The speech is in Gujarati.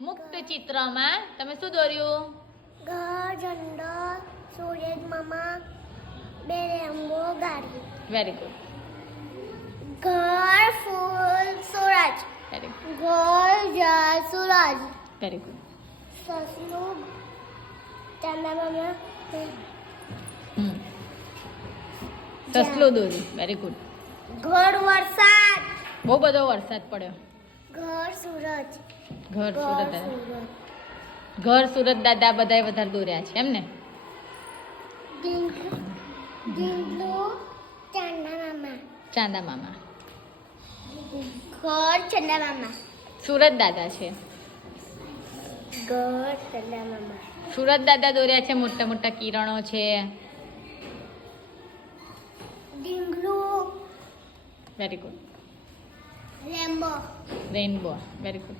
મુક્ત ચિત્રમાં તમે શું દોર્યું? ઘર, ઝંડો, સૂરજ મામા, બે રેમ્બો, ગાડી. Very good. ઘર, ફૂલ, સૂરજ. Very good. ઘર, ઝાડ, સૂરજ. Very good. સસલું, ચાંદા મામા. સસલું દોર્યું. Very good. ઘર, વરસાદ. બહુ બધો વરસાદ પડ્યો. ઘર, સૂરજ. ઘર સુરત દાદા. સૂરજ. ઘર સુરત દાદા બધાએ વધારે દોર્યા છે એમ ને? ઢીંગલું, ચાંદા મામા. ચાંદા મામા. ઘર, ચાંદા મામા. સુરત દાદા છે. ઘર, ચાંદા મામા. સુરત દાદા દોર્યા છે. મોટા મોટા કિરણો છે. ઢીંગલું, very good. Rainbow. Rainbow. Very good.